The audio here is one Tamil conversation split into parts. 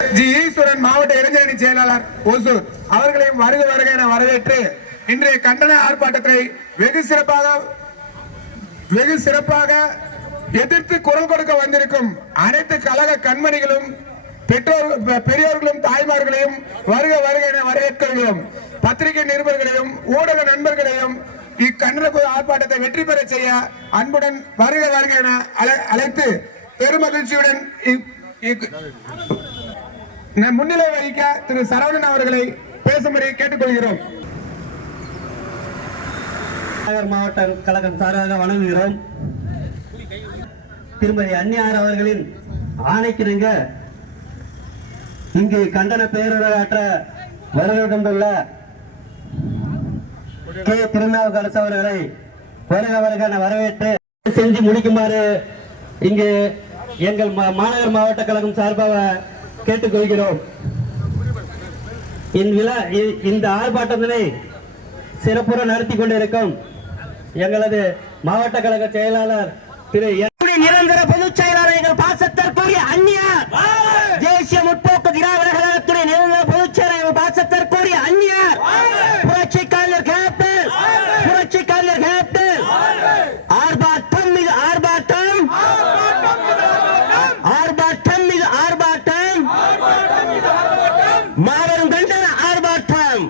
ஜி ஈஸ்வரன் மாவட்ட இளைஞரணி செயலாளர் ஓசூர் அவர்களையும் வருக வருக என வரவேற்று இன்றைய கண்டன ஆர்ப்பாட்டத்தை வெகு சிறப்பாக வெகு சிறப்பாக எதிர்த்து குரல் கொடுக்க வந்திருக்கும் அனைத்து கழக கண்மணிகளும் பெற்றோர் பெரியோர்களும் தாய்மார்களையும் வருக வருக என வரவேற்கிறோம் பத்திரிகை நிருபர்களையும் ஊடக நண்பர்களையும் இக்கண்டன ஆர்ப்பாட்டத்தை வெற்றி பெற செய்ய அன்புடன் வருக வருக என அழைத்து பெருமகிழ்ச்சியுடன் முன்னிலை வகிக்க திரு சரவணன் அவர்களை பேசும்படி கேட்டுக்கொள்கிறோம். மாவட்ட கழகம் சார்பாக வழங்குகிறோம் திருமதி அன்னியார் அவர்களின் ஆணைக்கிணங்க இங்கு கண்டன பேருரையாற்ற வருகை தந்துள்ள கே. திருநாவுக்கரசு அவர்களை வருக வருக வரவேற்று செஞ்சு முடிக்குமாறு இங்கு எங்கள் மாநகர் மாவட்ட கழகம் சார்பாக கேட்டுக்கொள்கிறோம் இவ்விழா இ- இந்த ஆர்ப்பாட்டத்தினை சிறப்புற நடத்தி கொண்டிருக்கும் எங்களது மாவட்ட கழக செயலாளர் திரு. நிரந்தர பொதுச் செயலாளர் எங்கள் பாசத்திற்குரிய அந்நியார் தேசிய முற்போக்கு திராவிட கழகத்துடைய நிரந்தர பொதுச் செயலாளர் எங்கள் பாசத்திற்குரிய அந்நியார் புரட்சி கலைஞர் கேப்டன் புரட்சி கலைஞர் கேப்டன் ஆர்ப்பாட்டம் இது ஆர்ப்பாட்டம் ஆர்ப்பாட்டம் இது ஆர்ப்பாட்டம் மாபெரும் கண்டன ஆர்ப்பாட்டம்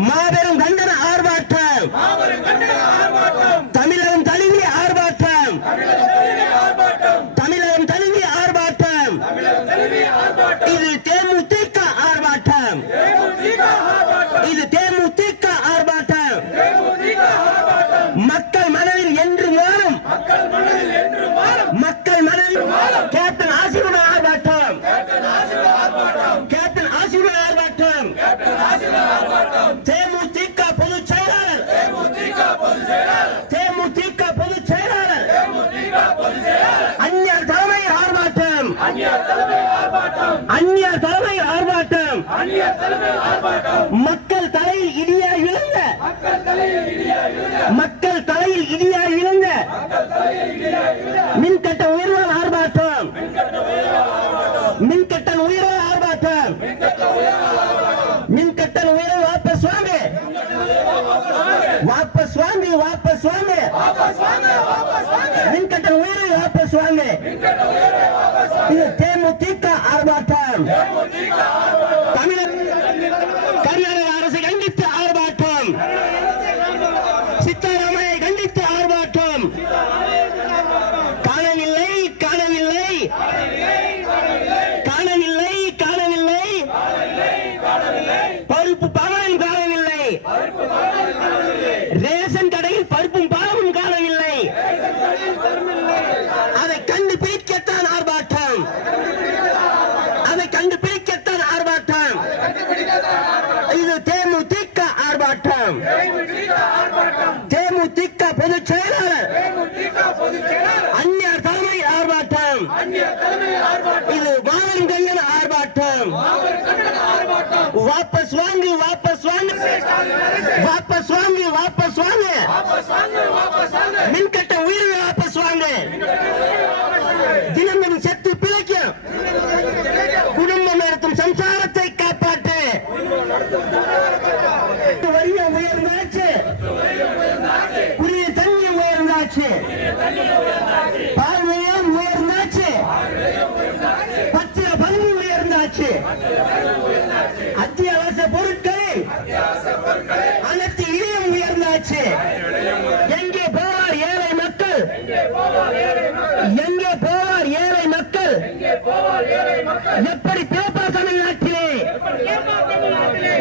மாபெரும் கண்டன ஆர்ப்பாட்டம் தமிழகம் தழுவிய ஆர்ப்பாட்டம் தமிழகம் தழுவிய ஆர்ப்பாட்டம் இது தேமுதிக ஆர்ப்பாட்டம் இது தேமுதிக ஆர்ப்பாட்டம் மக்கள் மனதில் என்று மாறும் மக்கள் மனதில் கேப்டன் ஆசிரியர் ஆர்ப்பாட்டம் கேப்டன் ஆசிரியர் ஆர்ப்பாட்டம் தேமுதிக பொதுச் செயலாளர் தேமுதிக பொதுச் செயலாளர் அந்நியர் தலைமை ஆர்ப்பாட்டம் அந்நியர் தலைமை ஆர்ப்பாட்டம் மக்கள் தலையில் இடியாய் விழுந்த. மக்கள் தலையில் இடியாய் விழுந்த. மின்கட்ட உயர்வால் ஆர்ப்பாட்டம். மின்கட்டன் உயர்வால் ஆர்ப்பாட்டம். மின்கட்டன் உயர்வு வாபஸ் வாங்க. வாபஸ் வாங்க வாபஸ் வாங்க. மின்கட்டன் உயர்வு வாபஸ் வாங்க. இது தேமுதிக ஆர்ப்பாட்டம். ಸಿದ್ದರಾಮ வாங்கு வாபஸ் வாங்கு வாபஸ்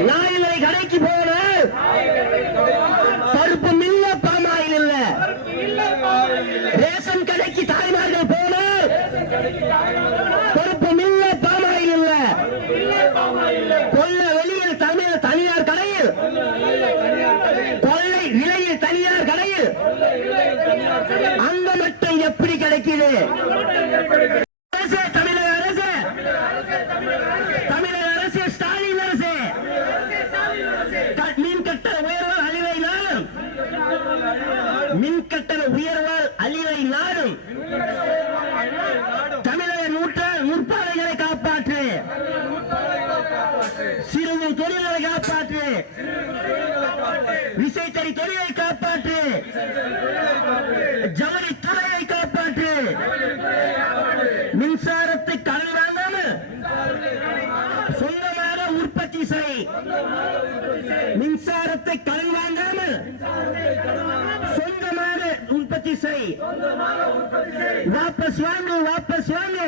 நாயிலை கடைக்கு போன பருப்பு மில்ல பாமாயில் இல்ல ரேஷன் கடைக்கு தாய்மார்கள் போனால் பருப்பு மில்ல பாமாயில் இல்ல கொல்ல வெளியில் தமிழ் தனியார் கடையில் கொள்ளை விலையில் தனியார் கடையில் அங்க மட்டும் எப்படி கிடைக்குது அரசு தமிழக அரசு சிறு தொழிலை காப்பாற்று. விசைத்தறி தொழிலை காப்பாற்று. ஜவுளி துறையை காப்பாற்று. மின்சாரத்தை கடன் வாங்காம சொந்தமாக உற்பத்தி செய். மின்சாரத்தை கடன் வாங்காம சொந்தமாக உற்பத்தி செய். வாபஸ் வாங்க வாபஸ் வாங்க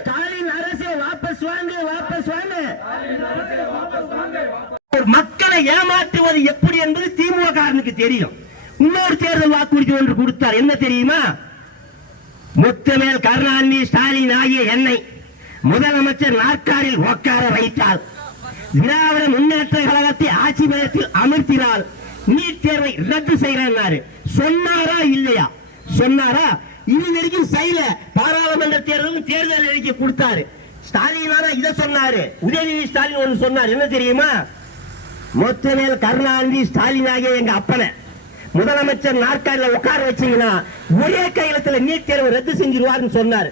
ஸ்டாலின் அரசே வாபஸ் வாங்கு வாபஸ் வாங்கு ஒரு மக்களை ஏமாற்றுவது எப்படி என்பது திமுக காரனுக்கு தெரியும். இன்னொரு தேர்தல் வாக்குறுதி ஒன்று கொடுத்தார். என்ன தெரியுமா? முத்தமேல் கருணாநிதி ஸ்டாலின் ஆகிய என்னை முதலமைச்சர் நாற்காலில் உட்கார வைத்தால் திராவிட முன்னேற்ற கழகத்தை ஆட்சி மையத்தில் அமர்த்தினால் நீட் தேர்வை ரத்து செய்யறாரு. சொன்னாரா இல்லையா? சொன்னாரா? இது வரைக்கும் செய்யல. பாராளுமன்ற தேர்தலும் தேர்தல் அறிக்கை கொடுத்தாரு. ஸ்டாலின் இதை சொன்னாரு. உதயநிதி ஸ்டாலின் ஒன்று சொன்னார். என்ன தெரியுமா? மொத்தமேல் கருணாநிதி ஸ்டாலின் ஆகிய எங்க அப்பனை. முதலமைச்சர் நாற்காலில உட்கார வச்சீங்கன்னா ஒரே கையெழுத்துல நீட் தேர்வு ரத்து செஞ்சிருவாருன்னு சொன்னார்.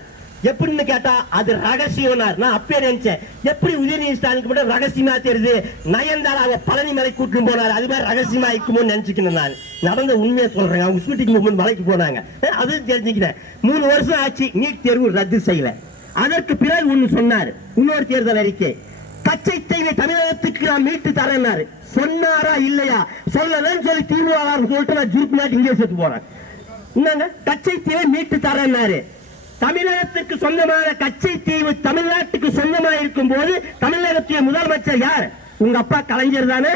எப்படின்னு கேட்டா அது ரகசியம்னார். நான் அப்பே நினைச்சேன். எப்படி உதயநிதி ஸ்டாலினுக்கு மட்டும் ரகசியமா தெரியுது? நயன்தாராவை பழனி மலை கூட்டிட்டு போனார். அது மாதிரி ரகசியமா இருக்குமோன்னு நினைச்சுக்கணும் நான். நடந்த உண்மையை சொல்றேன் அவங்க ஷூட்டிங் மூமெண்ட் மலைக்கு போனாங்க. அது தெரிஞ்சுக்கிறேன் மூணு வருஷம் ஆச்சு நீட் தேர்வு ரத்து செய்யல. அதற்கு பிறகு ஒன்று சொன்னார். இன்னொரு தேர்தல் அறிக்கை. கச்சை தீவை தமிழகத்துக்கு நான் மீட்டு தரேன்னாரு. சொன்னாரா இல்லையா? சொல்லலன்னு சொல்லி திமுக சொல்லிட்டு நான் ஜூப் நாட்டு இங்கே சேர்த்து போறேன். என்னங்க? கச்சை தீவை மீட்டு தரேன்னாரு. தமிழகத்துக்கு சொந்தமான கச்சை தீவு தமிழ்நாட்டுக்கு சொந்தமா இருக்கும் போது தமிழகத்திய முதலமைச்சர் யார்? உங்க அப்பா கலைஞர் தானே?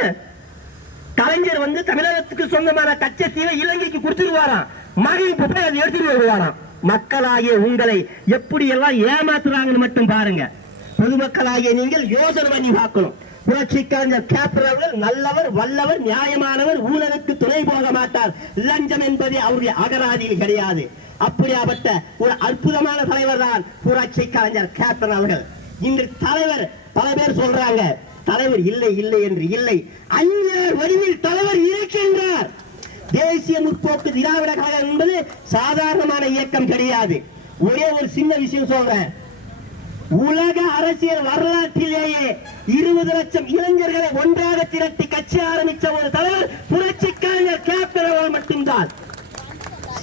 கலைஞர் வந்து தமிழகத்துக்கு சொந்தமான கச்சை தீவை இலங்கைக்கு கொடுத்துருவாராம். மகன் போய் அதை எடுத்துட்டு வருவாராம். மக்களாகிய உங்களை எப்படி எல்லாம் ஏமாத்துறாங்கன்னு மட்டும் பாருங்க. பொதுமக்களாகிய நீங்கள் யோசனை பண்ணி பார்க்கணும். புரட்சி கலைஞர் கேப்டன் அவர்கள் நல்லவர் வல்லவர் நியாயமானவர் ஊழலுக்கு துணை போக மாட்டார். லஞ்சம் என்பதே அவருடைய அகராதியில் கிடையாது. அப்படியாப்பட்ட ஒரு அற்புதமான தலைவர் தான் புரட்சி கலைஞர் கேப்டன் அவர்கள். இன்று தலைவர் பல பேர் சொல்றாங்க தலைவர் இல்லை இல்லை என்று இல்லை. அந்நியர் வடிவில் தலைவர் இருக்கின்றார். தேசிய முற்போக்கு திராவிட கழகம் என்பது சாதாரணமான இயக்கம் கிடையாது. ஒரே ஒரு சின்ன விஷயம் சொல்றேன். உலக அரசியல் வரலாற்றிலேயே இருபது லட்சம் இளைஞர்களை ஒன்றாக திரட்டி கட்சி ஆரம்பித்த ஒரு தலைவர் புரட்சி கலைஞர் கேப்டன் மட்டும்தான்.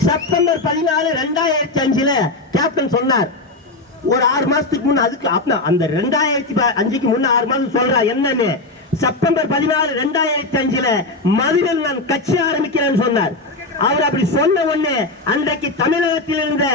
செப்டம்பர் பதினாலு ரெண்டாயிரத்தி அஞ்சுல கேப்டன் சொன்னார். ஒரு ஆறு மாசத்துக்கு முன்ன அதுக்கு அப்ப அந்த ரெண்டாயிரத்தி அஞ்சுக்கு முன்ன ஆறு மாசம் சொல்றா என்னன்னு. செப்டம்பர் பதினாலு ரெண்டாயிரத்தி அஞ்சுல மதுரையில் நான் கட்சி ஆரம்பிக்கிறேன்னு சொன்னார். அவர் அப்படி சொன்ன உடனே அன்றைக்கு தமிழகத்தில் இருந்த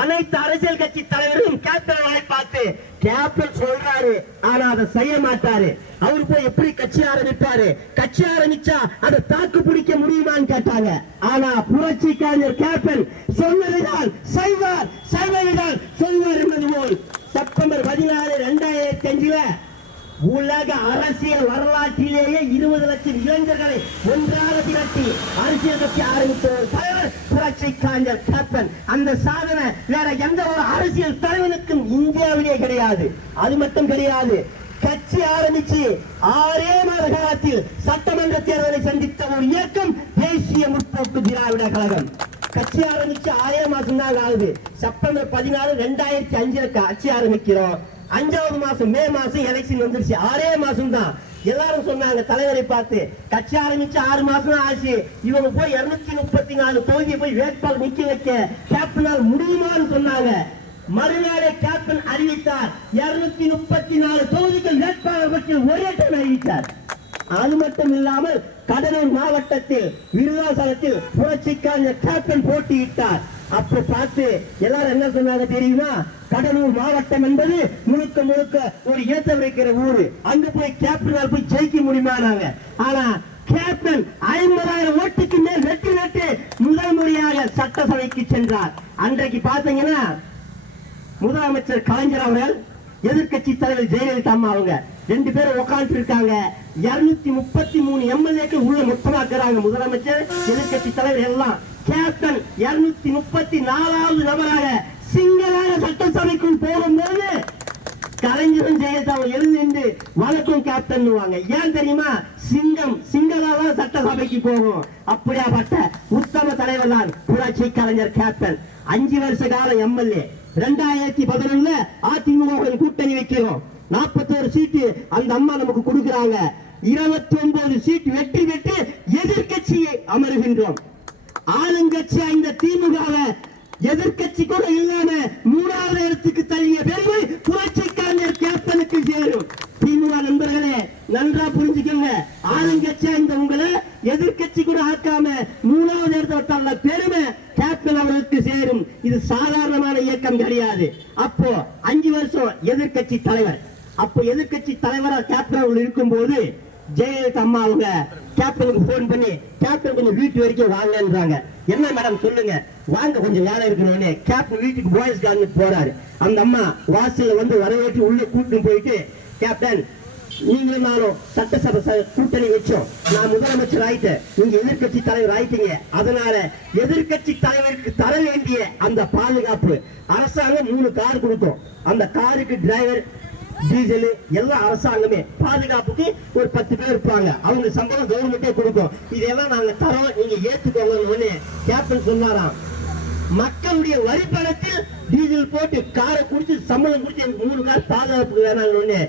அனைத்து அரசியல் கட்சி தலைவரும் கேப்டன் வாய் பார்த்து கேப்டன் சொல்றாரு ஆனா அதை செய்ய மாட்டாரு. அவரு போய் எப்படி கட்சி ஆரம்பிப்பாரு? கட்சி ஆரம்பிச்சா அதை தாக்கு பிடிக்க முடியுமான்னு கேட்டாங்க. ஆனா புரட்சி கலைஞர் கேப்டன் சொன்னதுதான் செய்வார் செய்வதுதான் சொல்வார் என்பது போல். செப்டம்பர் பதினாறு ரெண்டாயிரத்தி அஞ்சுல உலக அரசியல் வரலாற்றிலேயே இருபது லட்சம் இளைஞர்களை ஒன்றாக திரட்டி அரசியல் கட்சி ஆரம்பித்த ஒரு தலைவர் புரட்சி காஞ்சல் கேப்டன் அந்த சாதனை வேற எந்த ஒரு அரசியல் தலைவனுக்கும் இந்தியாவிலே கிடையாது. அது மட்டும் கிடையாது. கட்சி ஆரம்பிச்சு ஆறே மாத காலத்தில் சட்டமன்ற தேர்தலை சந்தித்த ஒரு இயக்கம் தேசிய முற்போக்கு திராவிட கழகம். கட்சி ஆரம்பிச்சு ஆறே மாசம் தான் ஆகுது. செப்டம்பர் பதினாலு ரெண்டாயிரத்தி அஞ்சுல கட்சி ஆரம்பிக்கிறோம். அஞ்சாவது மாசம் மே மாசம் எலெக்ஷன் வந்துருச்சு. ஆறே மாசம் தான். எல்லாரும் சொன்னாங்க தலைவரை பார்த்து கட்சி ஆரம்பிச்சு ஆறு மாசம் தான் ஆச்சு. இவங்க போய் இருநூத்தி முப்பத்தி நாலு தொகுதியை போய் வேட்பாளர் நிக்க வைக்க கேப்டனால் முடியுமான்னு சொன்னாங்க. மறுநாளே கேப்டன் அறிவித்தார். இருநூத்தி முப்பத்தி நாலு தொகுதிகள் வேட்பாளர் பற்றி ஒரே டைம் அறிவித்தார். அது மட்டும் இல்லாமல் கடலூர் மாவட்டத்தில் விருதாசலத்தில் புரட்சிக்கான கேப்டன் போட்டியிட்டார். அப்ப பார்த்து எல்லாரும் என்ன சொன்னாங்க தெரியுமா? கடலூர் மாவட்டம் என்பது முழுக்க முழுக்க ஒரு ஏத்தம் இருக்கிற ஊரு. அங்க போய் கேப்டனால் போய் ஜெயிக்க முடியுமானாங்க ஆனா கேப்டன் ஐம்பதாயிரம் ஓட்டுக்கு மேல் வெற்றி பெற்று முதல் முறையாக சட்டசபைக்கு சென்றார். அன்றைக்கு பாத்தீங்கன்னா முதலமைச்சர் கலைஞர் அவர்கள் எதிர்க்கட்சி தலைவர் ஜெயலலிதா அம்மா அவங்க ரெண்டு பேரும் உட்கார்ந்து இருக்காங்க இருநூத்தி முப்பத்தி மூணு எம்எல்ஏக்கள் உள்ள மொத்தமாக்குறாங்க முதலமைச்சர் எதிர்க்கட்சி தலைவர் எல்லாம். கேப்டன் இருநூத்தி முப்பத்தி நாலாவது நபராக சிங்களாக சட்டசபைக்குள் போகும்போது கலைஞரும் ஜெயலலிதாவும் எழுந்து வணக்கம் கேப்டன் ஏன் தெரியுமா? சிங்கம் சிங்களாதான் சட்டசபைக்கு போகும். அப்படியாப்பட்ட உத்தம தலைவர் தான் புரட்சி கலைஞர் கேப்டன். அஞ்சு வருஷ காலம் எம்எல்ஏ. ரெண்டாயிரத்தி பதினொன்னுல அதிமுக கூட்டணி வைக்கிறோம். நாற்பத்தோரு சீட்டு அந்த அம்மா நமக்கு கொடுக்குறாங்க. இருபத்தி ஒன்பது சீட் வெற்றி பெற்று எதிர்கட்சியை அமருகின்றோம். ஆளுங்கட்சியா இந்த திமுக எதிர்கட்சி கூட இல்லாம மூணாவது இடத்துக்கு தள்ளிய பெருமை புரட்சி கலைஞர் கேப்டனுக்கு சேரும். திமுக நண்பர்களே நன்றா புரிஞ்சுக்கங்க. ஆளுங்கட்சியா இந்த உங்களை எதிர்கட்சி கூட ஆக்காம மூணாவது இடத்துல தள்ள பெருமை கேப்டன் அவர்களுக்கு சேரும். இது சாதாரணமான இயக்கம் கிடையாது. அப்போ அஞ்சு வருஷம் எதிர்க்கட்சி தலைவர். அப்போ எதிர்க்கட்சி தலைவரா கேப்டன் அவர்கள் இருக்கும்போது ஜெயலலிதா அம்மா அவங்க கேப்டனுக்கு போன் பண்ணி கேப்டன் கொஞ்சம் வீட்டு வரைக்கும் வாங்கன்றாங்க. என்ன மேடம் சொல்லுங்க? வாங்க கொஞ்சம் வேலை இருக்கணும்னு. கேப்டன் வீட்டுக்கு பாய்ஸ் கார்டு போறாரு. அந்த அம்மா வாசல்ல வந்து வரவேற்று உள்ள கூட்டிட்டு போயிட்டு கேப்டன் நீங்களும் நானும் சட்டசபை ச- கூட்டணி வச்சோம். நான் முதலமைச்சர் ஆயிட்டேன். நீங்க எதிர்க்கட்சி தலைவர் ஆயிட்டீங்க. அதனால எதிர்க்கட்சி தலைவருக்கு தர வேண்டிய அந்த பாதுகாப்பு அரசாங்கம் மூணு கார் கொடுக்கும். அந்த காருக்கு டிரைவர் டீசல் எல்லாம் அரசாங்கமே பாதுகாப்புக்கு ஒரு பத்து பேர் இருப்பாங்க. அவங்க சம்பளம் கவர்மெண்டே கொடுக்கும். இதெல்லாம் நாங்க தரோம். நீங்க ஏத்துக்கோங்கன்னு கேப்டன் சொன்னாராம். மக்களுடைய வரி பணத்தில் டீசல் போட்டு காரை குடிச்சு சம்பளம் குடிச்சு எனக்கு மூணு கார் பாதுகாப்புக்கு வேணாம்னு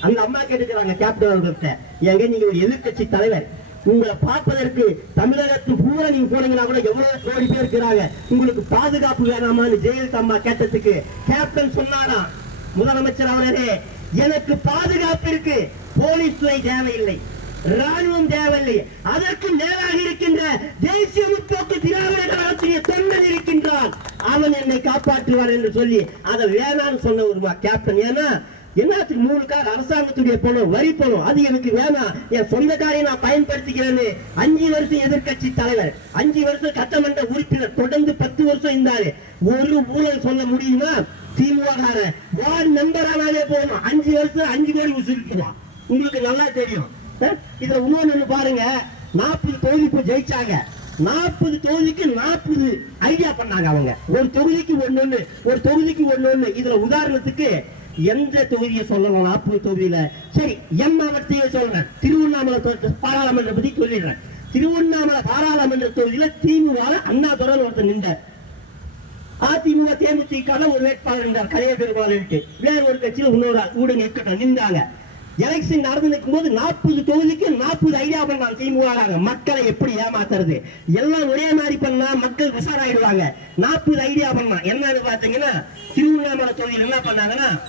அந்த அம்மா கேட்டுக்கிறாங்க கேப்டன் அவர்கள்ட்ட. எங்க நீங்க ஒரு எதிர்க்கட்சி தலைவர். உங்களை பார்ப்பதற்கு தமிழகத்து பூரா நீங்க போனீங்கன்னா கூட எவ்வளவு கோடி பேர் இருக்கிறாங்க. உங்களுக்கு பாதுகாப்பு வேணாமான்னு ஜெயலலிதா அம்மா கேட்டதுக்கு கேப்டன் சொன்னாராம். முதலமைச்சர் அவரே எனக்கு பாதுகாப்பிற்கு போலீஸ் துறை தேவையில்லை ராணுவம் தேவையில்லை. அதற்கு நேராக இருக்கின்ற தேசிய முற்போக்கு திராவிட கழகத்திலே தொண்டன் இருக்கின்றான். அவன் என்னை காப்பாற்றுவான் என்று சொல்லி அதை வேணாம்னு சொன்ன ஒரு கேப்டன் ஏன்னா என்னத்துக்கு மூணு கார் அரசாங்கத்துடைய பணம் வரி பணம் அது எனக்கு வேணாம். என் சொந்த காரை நான் பயன்படுத்திக்கிறேன்னு அஞ்சு வருஷம் எதிர்க்கட்சி தலைவர் அஞ்சு வருஷம் சட்டமன்ற உறுப்பினர் தொடர்ந்து பத்து வருஷம் இருந்தாரு. ஒரு ஊழல் சொல்ல முடியுமா? திமுக வார்டு மெம்பர் ஆனாலே போதும். அஞ்சு வருஷம் அஞ்சு கோடி உசுருக்குவான் உங்களுக்கு நல்லா தெரியும். இதுல இன்னொன்னு பாருங்க. நாற்பது தொகுதி இப்ப ஜெயிச்சாங்க. நாற்பது தொகுதிக்கு நாற்பது ஐடியா பண்ணாங்க அவங்க. ஒரு தொகுதிக்கு ஒண்ணு ஒரு தொகுதிக்கு ஒண்ணு இதுல உதாரணத்துக்கு எந்த தொகுதியை சொல்லலாம் நாற்பது தொகுதியில. சரி எம் மாவட்டத்தையே சொல்றேன் திருவண்ணாமலை பாராளுமன்ற பத்தி சொல்லிடுறேன். திருவண்ணாமலை பாராளுமன்ற தொகுதியில திமுக அண்ணா தொடர் ஒருத்தர் நின்றார். அதிமுக தேமுதிக ஒரு வேட்பாளர் இருந்தார் கலைய பெருமாள் வேற ஒரு கட்சியில இன்னொரு ஆள் ஊடுங்க இருக்கட்டும் நின்றாங்க. எலெக்ஷன் நடந்து நிற்கும் போது நாற்பது தொகுதிக்கு நாற்பது ஐடியா பண்ணாங்க திமுக மக்களை எப்படி ஏமாத்துறது? எல்லாம் ஒரே மாதிரி பண்ணா மக்கள் உஷாராயிடுவாங்க. நாற்பது ஐடியா பண்ணா. என்னன்னு பாத்தீங்கன்னா திருவண்ணாமலை தொகுதியில் என்ன பண்ணாங்கன்னா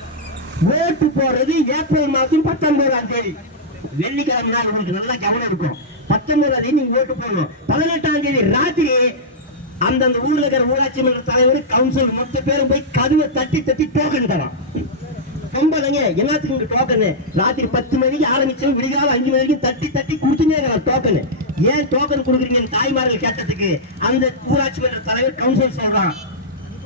ஓட்டு போடுறது ஏப்ரல் மாசம் பத்தொன்பதாம் தேதி. வெள்ளிக்கிழமை நாள் உங்களுக்கு நல்லா கவனம் இருக்கும். பத்தொன்பதாம் தேதி நீங்க ஓட்டு போடணும். பதினெட்டாம் தேதி ராத்திரி அந்தந்த ஊர்ல இருக்கிற ஊராட்சி மன்ற தலைவர் கவுன்சில் மொத்த பேரும் போய் கதவை தட்டி தட்டி டோக்கன் தரோம் பொம்பளைங்க எல்லாத்துக்கும் இங்க டோக்கனு ராத்திரி பத்து மணிக்கு ஆரம்பிச்சு விடிகாலம் அஞ்சு மணிக்கு தட்டி தட்டி கொடுத்துனே இருக்கிற டோக்கனு ஏன் டோக்கன் கொடுக்குறீங்கன்னு தாய்மார்கள் கேட்டதுக்கு? அந்த ஊராட்சி மன்ற தலைவர் கவுன்சில் சொல்றான்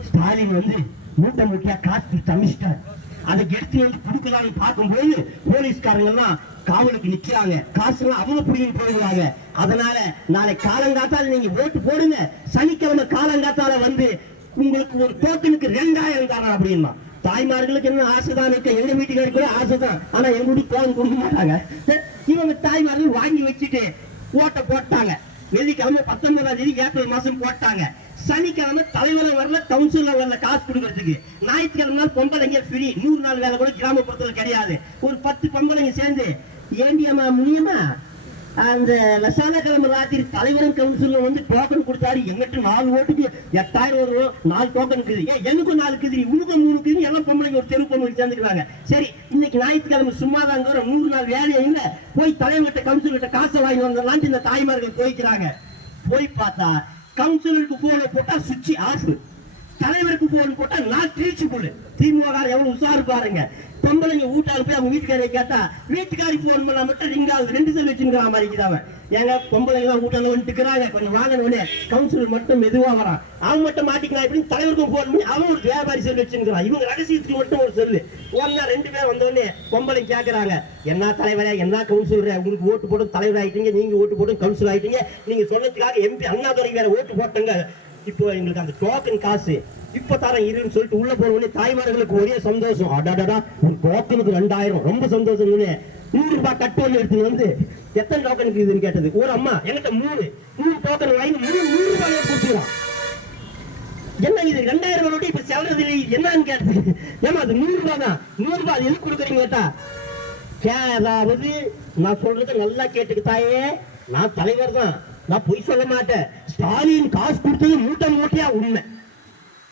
ஸ்டாலின் வந்து மூட்டை மூட்டையா காசு தமிச்சிட்டார் அதை எடுத்து வந்து கொடுக்கலாம்னு பார்க்கும்போது போலீஸ்காரங்க எல்லாம் காவலுக்கு நிக்கிறாங்க. காசு அவங்க பிடிங்கி போயிடுவாங்க அதனால நாளை காலங்காத்தால நீங்க ஓட்டு போடுங்க. சனிக்கிழமை காலங்காத்தால வந்து உங்களுக்கு ஒரு டோக்கனுக்கு ரெண்டாயிரம் தரேன் அப்படின்னா. தாய்மார்களுக்கு என்ன ஆசைதான் இருக்க? எங்க வீட்டுக்காரருக்கு கூட ஆசைதான். ஆனா எங்க வீட்டுக்கு கோவம் கொடுக்க மாட்டாங்க. இவங்க தாய்மார்கள் வாங்கி வச்சுட்டு ஓட்டை போட்டாங்க. வெள்ளிக்கிழமை பத்தொன்பதாம் தேதி ஏப்ரல் மாசம் போட்டாங்க. சனிக்கிழமை தலைவரை வரல கவுன்சிலர் வரல காசு கொடுக்கறதுக்கு. ஞாயிற்றுக்கிழமை நாள் பொம்பளைங்க ஃப்ரீ நூறு நாள் வேலை கூட கிராமப்புறத்துல கிடையாது. ஒரு பத்து பொம்பளைங்க சேர்ந்து ஏண்டியம்மா முடியுமா அந்த லசானக்கிழமை ராத்திரி தலைவரும் கவுன்சில வந்து டோக்கன் கொடுத்தாரு. எங்கிட்ட நாலு ஓட்டுக்கு எட்டாயிரம் வரும் நாலு டோக்கன் இருக்குது. ஏன் எனக்கும் நாலு இருக்குது உனக்கும் மூணு இருக்குது எல்லாம் பொம்பளைங்க ஒரு தெரு பொம்பளை சேர்ந்துக்கிறாங்க. சரி இன்னைக்கு ஞாயிற்றுக்கிழமை சும்மா தாங்க நூறு நாள் வேலையை இல்ல. போய் தலைவர்கிட்ட கவுன்சிலர்கிட்ட காசை வாங்கி வந்துடலாம்னு இந்த தாய்மார்கள் போய்க்கிறாங்க. போய் பார்த்தா கவுன்சிலருக்கு போன போட்டா சுவிட்ச் ஆஃப். தலைவருக்கு போன் போட்டா நான் ரீச்சபிள் திமுக எவ்வளவு உஷாரு பாருங்க பொம்பளைங்க வீட்டாரு போய் அவங்க வீட்டுக்காரை கேட்டா வீட்டுக்காரி போன் பண்ணா மட்டும் ரிங் ரெண்டு செல் வச்சுக்கிற மாதிரி அவன். ஏங்க பொம்பளைங்க எல்லாம் வீட்டால வந்துட்டுக்கிறாங்க கொஞ்சம் வாங்கணும்னே கவுன்சிலர் மட்டும் மெதுவாக வரான். அவன் மட்டும் மாட்டிக்கிறான். இப்படின்னு தலைவருக்கும் போன் பண்ணி அவன் ஒரு வியாபாரி செல் வச்சுருக்கிறான் இவங்க ரகசியத்துக்கு மட்டும் ஒரு செல்லு ஒன்னா ரெண்டு பேரும் வந்தவொடனே பொம்பளை கேட்கறாங்க என்ன தலைவரே என்ன கவுன்சிலரே உங்களுக்கு ஓட்டு போட்டு தலைவர் ஆயிட்டீங்க. நீங்க ஓட்டு போட்டு கவுன்சிலர் ஆயிட்டீங்க. நீங்க சொன்னதுக்காக எம்பி அண்ணாதுரை வேற ஓட்டு போட்டங்க. இப்போ எங்களுக்கு அந்த டோக்கன் காசு இப்ப தரேன் இருன்னு சொல்லிட்டு உள்ள போன உடனே தாய்மார்களுக்கு ஒரே சந்தோஷம். அடாடா ஒரு டோக்கனுக்கு ரெண்டாயிரம். ரொம்ப சந்தோஷம் நூறு ரூபாய் கட் பண்ணி எடுத்துட்டு வந்து எத்தனை டோக்கனுக்கு இதுன்னு கேட்டது? ஒரு அம்மா என்கிட்ட மூணு. மூணு டோக்கன் வாங்கி மூணு நூறு ரூபாய் கொடுத்துருவான் என்ன இது? ரெண்டாயிரம் ரூபாய் இப்ப செல்றது இல்லை, என்னன்னு கேட்டது? ஏமா அது நூறு ரூபாய் தான் நூறு ரூபாய் அது எதுக்கு கொடுக்குறீங்க கேட்டா? கே- அதாவது நான் சொல்றதை நல்லா கேட்டுக்கு தாயே. நான் தலைவர் தான் நான் பொய் சொல்ல மாட்டேன். ஸ்டாலின் காசு கொடுத்தது மூட்டை மூட்டையா உண்மை.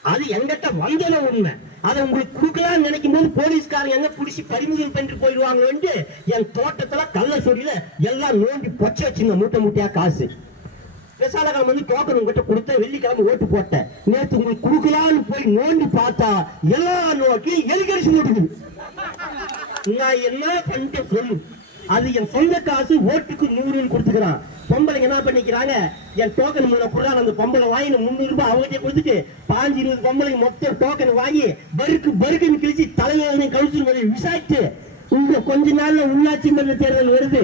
அது எங்கிட்ட வந்தன உண்மை. அதை உங்களுக்கு கொடுக்கலாம்னு நினைக்கும் போது போலீஸ்காரங்க எங்க பிடிச்சி பறிமுதல் பண்ணிட்டு போயிடுவாங்கன்ட்டு என் தோட்டத்துல கள்ள சொடியில எல்லாம் நோண்டி பொச்ச வச்சுங்க மூட்டை மூட்டையா காசு. விசாலகிழமை வந்து டோக்கன் உங்ககிட்ட கொடுத்த வெள்ளிக்கிழமை ஓட்டு போட்டேன். நேத்து உங்களுக்கு கொடுக்கலாம்னு போய் நோண்டி பார்த்தா எல்லா நோக்கி எலிகரிசி நோட்டுக்குது நான் என்ன பண்ணிட்டு சொல்லு. அது என் சொந்த காசு ஓட்டுக்கு நூறுன்னு கொடுத்துக்கிறான். பொம்பளைங்க என்ன பண்ணிக்கிறாங்க? என் டோக்கன் மூணு குடுறான் அந்த பொம்பளை வாங்கி முந்நூறு ரூபாய் அவங்ககிட்ட கொடுத்துட்டு பாஞ்சு இருபது பொம்பளைங்க மொத்த டோக்கன் வாங்கி பருக்கு பருக்குன்னு கிழிச்சு தலைவனை கவுன்சில் பண்ணி விசாரிச்சு. உங்க கொஞ்ச நாள்ல உள்ளாட்சி மன்ற தேர்தல் வருது.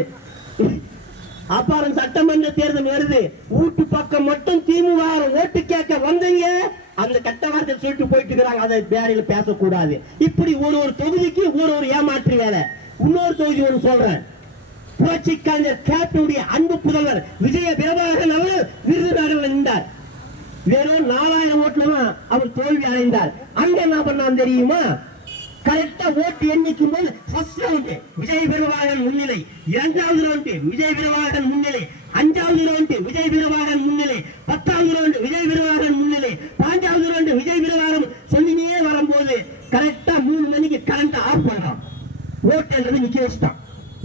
அப்புறம் சட்டமன்ற தேர்தல் வருது. வீட்டு பக்கம் மட்டும் திமுக ஓட்டு கேட்க வந்தீங்க. அந்த கட்ட வார்த்தை சொல்லிட்டு போயிட்டு இருக்கிறாங்க. அதை பேரையில பேசக்கூடாது. இப்படி ஒரு ஒரு தொகுதிக்கு ஒரு ஒரு ஏமாற்று வேலை. இன்னொரு தொகுதி ஒன்று சொல்றேன். புரட்சி கலைஞர் கேப்டனுடைய அன்பு புதல்வர் விஜய பிரபாகரன் அவர்கள் விருதுநகரில் நின்றார் வெறும் நாலாயிரம் ஓட்டுலமா அவர் தோல்வி அடைந்தார். அங்க என்ன பண்ணலாம் தெரியுமா? கரெக்டா ஓட்டு எண்ணிக்கும் போது ஃபர்ஸ்ட் ரவுண்ட் விஜய் பிரபாகரன் முன்னிலை இரண்டாவது ரவுண்ட் விஜய் பிரபாகரன் முன்னிலை அஞ்சாவது ரவுண்ட் விஜய் பிரபாகரன் முன்னிலை பத்தாவது ரவுண்ட் விஜய் பிரபாகரன் முன்னிலை பாஞ்சாவது ரவுண்ட் விஜய் பிரபாகரன் சொல்லினே வரும்போது கரெக்டா மூணு மணிக்கு கரண்ட் ஆஃப் பண்றான் ஓட்டுன்றது நிக்க வச்சுட்டான்.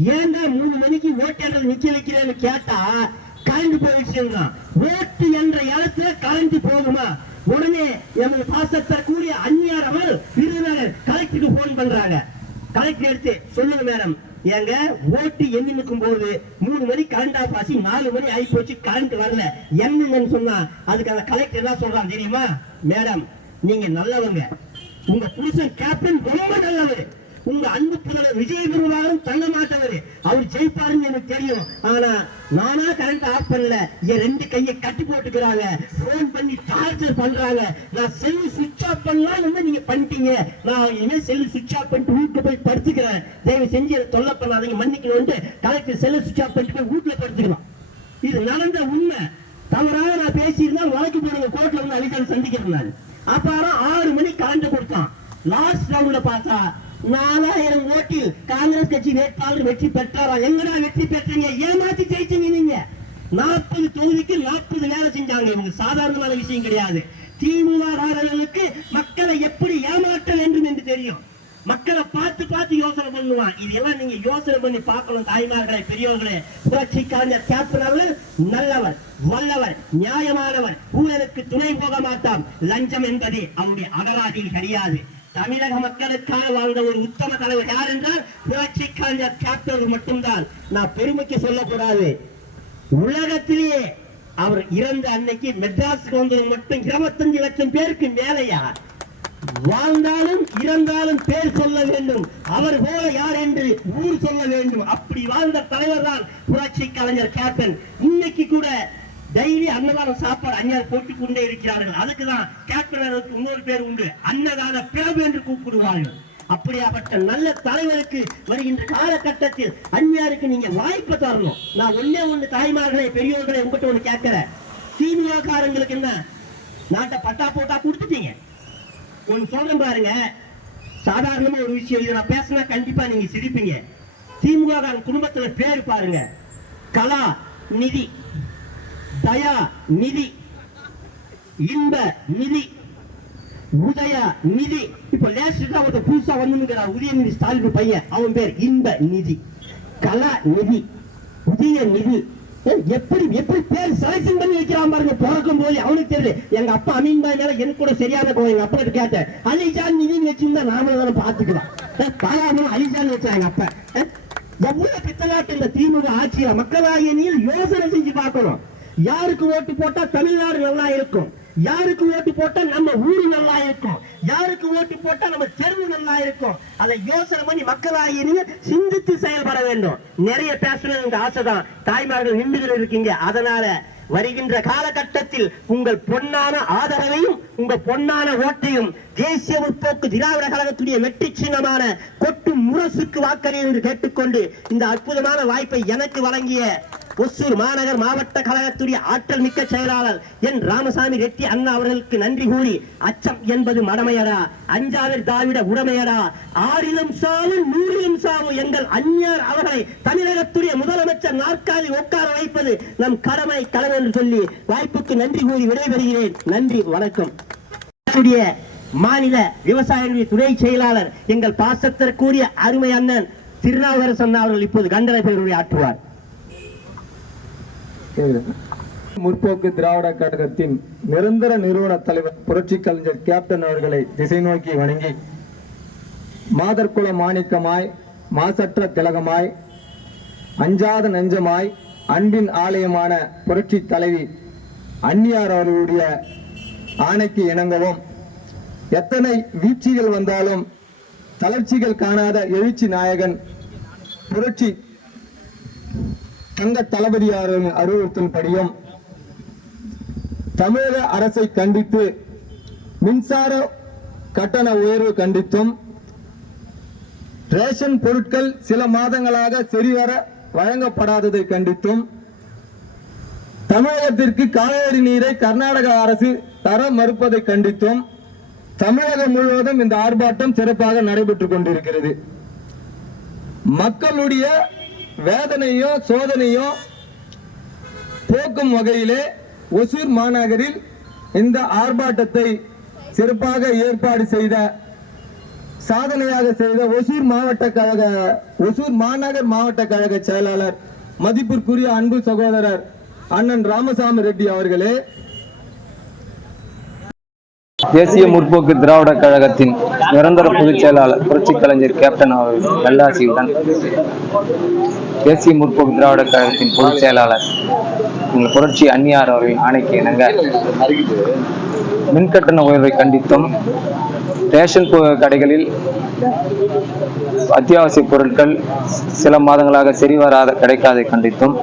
ஏன்டா மூணு மணிக்கு ஓட்டுன்றது நிக்க வைக்கிறேன்னு கேட்டா கரண்ட் போயிடுச்சுன்றான் ஓட்டு என்ற இடத்துல கரண்ட் போகுமா? உடனே எமது பாசத்தற்குரிய அந்நியார் அவர் விருதுநகர் கலெக்டருக்கு போன் பண்றாங்க. கலெக்டர் எடுத்து சொல்லுங்க மேடம் ஏங்க ஓட்டு எண்ணி நிற்கும் போது மூணு மணி கரண்ட் ஆஃப் ஆச்சு நாலு மணி ஆகி போச்சு கரண்ட் வரல. என்னங்கன்னு சொன்னா அதுக்கு அந்த கலெக்டர் என்ன சொல்றான் தெரியுமா? மேடம் நீங்க நல்லவங்க. உங்க புருஷன் கேப்டன் ரொம்ப நல்லவர். உங்க அன்பு புதலை விஜய் குருவாரும் தங்க மாட்டவர். அவர் ஜெயிப்பாருன்னு எனக்கு தெரியும். ஆனா நானா கரண்ட் ஆஃப் பண்ணல. என் ரெண்டு கையை கட்டி போட்டுக்கிறாங்க. போன் பண்ணி டார்ச்சர் பண்றாங்க. நான் செல் சுவிட்ச் ஆஃப் பண்ணலாம் வந்து நீங்க பண்ணிட்டீங்க. நான் இனிமே செல் சுவிட்ச் ஆஃப் பண்ணிட்டு வீட்டுல போய் படுத்துக்கிறேன். தயவு செஞ்சு என்னை தொல்லை பண்ணாதீங்க. மன்னிக்கணும்னு கலெக்டர் செல் சுவிட்ச் ஆஃப் பண்ணிட்டு போய் வீட்டுல படுத்துக்கலாம் இது நடந்த உண்மை. தவறாக நான் பேசியிருந்தா வழக்கு போடுங்க. கோர்ட்ல வந்து அலிகான் சந்திக்கிறேன் நான். அப்புறம் ஆறு மணி கரண்ட் கொடுத்தான். லாஸ்ட் ரவுண்ட்ல பார்த்தா நாலாயிரம் ஓட்டில் காங்கிரஸ் கட்சி வேட்பாளர் வெற்றி பெற்றாரா? எங்கடா வெற்றி பெற்றீங்க? ஏமாத்தி ஜெயிச்சீங்க நீங்க நாற்பது தொகுதிக்கு நாற்பது வேலை செஞ்சாங்க இவங்க. சாதாரணமான விஷயம் கிடையாது. திமுக மக்களை எப்படி ஏமாற்ற வேண்டும் என்று தெரியும். மக்களை பார்த்து பார்த்து யோசனை பண்ணுவான். இதெல்லாம் நீங்க யோசனை பண்ணி பார்க்கணும் தாய்மார்களே பெரியவர்களே புரட்சி கலைஞர் கேப்டனவர் நல்லவர் வல்லவர் நியாயமானவர். ஊழலுக்கு துணை போக மாட்டான். லஞ்சம் என்பது அவருடைய அகராதியில் கிடையாது. தமிழக மக்களுக்காக வாழ்ந்த ஒரு உத்தம தலைவர் யார் என்றால் புரட்சி கலைஞர் கேப்டர் மட்டும்தான். நான் பெருமைக்கு சொல்லக்கூடாது. உலகத்திலேயே அவர் இறந்த அன்னைக்கு மெட்ராஸுக்கு வந்தது மட்டும் இருபத்தஞ்சு லட்சம் பேருக்கு மேலையா? வாழ்ந்தாலும் இறந்தாலும் பேர் சொல்ல வேண்டும். அவர் போல யார் என்று ஊர் சொல்ல வேண்டும். அப்படி வாழ்ந்த தலைவர் தான் புரட்சி கலைஞர் கேப்டன். இன்னைக்கு கூட டெய்லி அன்னதானம் சாப்பாடு அந்நியார் போட்டுக் கொண்டே இருக்கிறார்கள். அதுக்கு தான் இன்னொரு பேர் உண்டு. அன்னதான பிரபு என்று கூப்பிடுவார்கள். அப்படியாப்பட்ட நல்ல தலைவருக்கு வருகின்ற காலகட்டத்தில் அந்நியாருக்கு நீங்க வாய்ப்பு தரணும். நான் ஒன்னே ஒண்ணு தாய்மார்களே பெரியோர்களே உங்ககிட்ட ஒண்ணு கேட்கிறேன். திமுகக்காரங்களுக்கு என்ன? நாட்டை பட்டா போட்டா கொடுத்துட்டீங்க. ஒன்னு சொல்றேன் பாருங்க. சாதாரணமா ஒரு விஷயம். இதை நான் பேசினா கண்டிப்பா நீங்க சிரிப்பீங்க. திமுக குடும்பத்துல பேர் பாருங்க. கலா நிதி. தயா நிதி இன்ப நிதி உதயா நிதி. இப்ப லேஸ்டா ஒருத்தர் புதுசா வந்துங்கிற உதயநிதி ஸ்டாலின் பையன். அவன் பேர் இன்ப நிதி. கலா நிதி உதய நிதி. எப்படி எப்படி பேர் செலக்ஷன் பண்ணி வைக்கிறான் பாருங்க பிறக்கும் போது. அவனுக்கு தெரியுது எங்க அப்பா அமீன் பாய் மேல எனக்கு கூட சரியான கோவம். எங்க அப்பா கேட்டேன் அலிஜான் நிதின்னு வச்சிருந்தா நாமளும் தானே பாத்துக்கலாம் பாராமல் அலிஜான் வச்சா எங்க அப்பா. எவ்வளவு பித்தலாட்டு இந்த திமுக ஆட்சியில மக்களாகிய நீர் யோசனை செஞ்சு பார்க்கணும். யாருக்கு ஓட்டு போட்டா தமிழ்நாடு நல்லா இருக்கும்? யாருக்கு ஓட்டு போட்டா நம்ம ஊரு நல்லா இருக்கும்? யாருக்கு ஓட்டு போட்டா நம்ம தெருவு நல்லா இருக்கும்? அதை யோசனை பண்ணி மக்களாகிய நீங்க சிந்தித்து செயல்பட வேண்டும். நிறைய பேசணும் ஆசைதான் தாய்மார்கள் நின்றுகள் இருக்கீங்க. அதனால வருகின்ற காலகட்டத்தில் உங்கள் பொன்னான ஆதரவையும் உங்க பொன்னான ஓட்டையும் தேசிய முற்போக்கு திராவிட கழகத்துடைய வெற்றி சின்னமான கொட்டு முரசுக்கு வாக்களி என்று கேட்டுக்கொண்டு இந்த அற்புதமான வாய்ப்பை எனக்கு வழங்கிய ஒசூர் மாநகர் மாவட்ட கழகத்துடைய ஆற்றல் மிக்க செயலாளர் என் ராமசாமி ரெட்டி அண்ணா அவர்களுக்கு நன்றி கூறி அச்சம் என்பது மடமையடா அஞ்சாவில் தாவிட உடமையடா ஆறிலும் சாவும் நூறிலும் சாவும் எங்கள் அந்நியார் அவர்களை தமிழகத்துடைய முதலமைச்சர் நாற்காலி உட்கார வைப்பது நம் கடமை கடமை என்று சொல்லி வாய்ப்புக்கு நன்றி கூறி விடைபெறுகிறேன். நன்றி வணக்கம். மாநில விவசாய துணை செயலாளர் எங்கள் பாசத்திற்குரிய அருமை அண்ணன் திருநாவுக்கரசு அவர்கள் இப்போது கண்டன பெயருடைய ஆற்றுவார். முற்போக்கு திராவிட கழகத்தின் நிரந்தர நிறுவன தலைவர் புரட்சி கலைஞர் கேப்டன் அவர்களை திசை நோக்கி வணங்கி மாதர்குல மாணிக்கமாய் மாசற்ற திலகமாய் அஞ்சாத நெஞ்சமாய் அன்பின் ஆலயமான புரட்சி தலைவி அந்நியார் அவர்களுடைய ஆணைக்கு இணங்கவும் எத்தனை வீழ்ச்சிகள் வந்தாலும் தளர்ச்சிகள் காணாத எழுச்சி நாயகன் புரட்சி தங்க தளபதியாரின் அறிவுறுத்தின்படியும் தமிழக அரசை கண்டித்து மின்சார கட்டண உயர்வு கண்டித்தும் ரேஷன் பொருட்கள் சில மாதங்களாக சரிவர வழங்கப்படாததை கண்டித்தும் தமிழகத்திற்கு காவேரி நீரை கர்நாடக அரசு தர மறுப்பதை கண்டித்தும் தமிழகம் முழுவதும் இந்த ஆர்ப்பாட்டம் சிறப்பாக நடைபெற்றுக் கொண்டிருக்கிறது. மக்களுடைய வேதனையும் சோதனையும் போக்கும் வகையிலே ஒசூர் மாநகரில் இந்த ஆர்ப்பாட்டத்தை சிறப்பாக ஏற்பாடு செய்த சாதனையாக செய்த ஒசூர் மாவட்ட கழக ஒசூர் மாநகர் மாவட்ட கழக செயலாளர் மதிப்பிற்குரிய அன்பு சகோதரர் அண்ணன் ராமசாமி ரெட்டி அவர்களே தேசிய முற்போக்கு திராவிட கழகத்தின் நிரந்தர பொதுச் செயலாளர் புரட்சி கலைஞர் கேப்டன் அவர்கள் நல்லாசியுடன் தேசிய முற்போக்கு திராவிட கழகத்தின் பொதுச் செயலாளர். எங்கள் புரட்சி அந்நியார் அவர்களின் ஆணைக்கு இணங்க மின்கட்டண உயர்வை கண்டித்தும் ரேஷன் கடைகளில் அத்தியாவசிய பொருட்கள் சில மாதங்களாக சரிவராத கிடைக்காதை கண்டித்தும்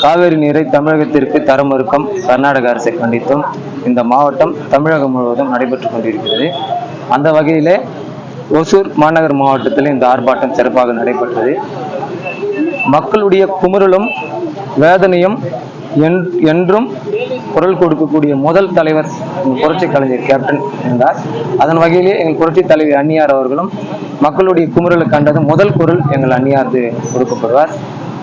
காவிரி நீரை தமிழகத்திற்கு தர மறுக்கும் கர்நாடக அரசை கண்டித்தும் இந்த மாவட்டம் தமிழகம் முழுவதும் நடைபெற்று கொண்டிருக்கிறது. அந்த வகையிலே ஒசூர் மாநகர் மாவட்டத்தில் இந்த ஆர்ப்பாட்டம் சிறப்பாக நடைபெற்றது. மக்களுடைய குமுறலும் வேதனையும் என்- என்றும் குரல் கொடுக்கக்கூடிய முதல் தலைவர் புரட்சி கலைஞர் கேப்டன் இருந்தார். அதன் வகையிலே எங்கள் புரட்சி தலைவி அந்நியார் அவர்களும் மக்களுடைய குமுறலை கண்டது முதல் குரல் எங்கள் அந்நியார்து கொடுக்கப்படுவார்.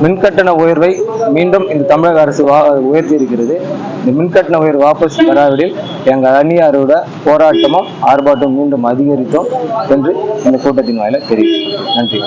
மின்கட்டண உயர்வை மீண்டும் இந்த தமிழக அரசு வா உயர்த்தி இருக்கிறது இந்த மின்கட்டண உயர்வு வாபஸ் பெறாவிடில் எங்கள் அணியாரோட போராட்டமும் ஆர்ப்பாட்டமும் மீண்டும் அதிகரித்தோம் என்று இந்த கூட்டத்தின் வாயில தெரிவிக்கும் நன்றி.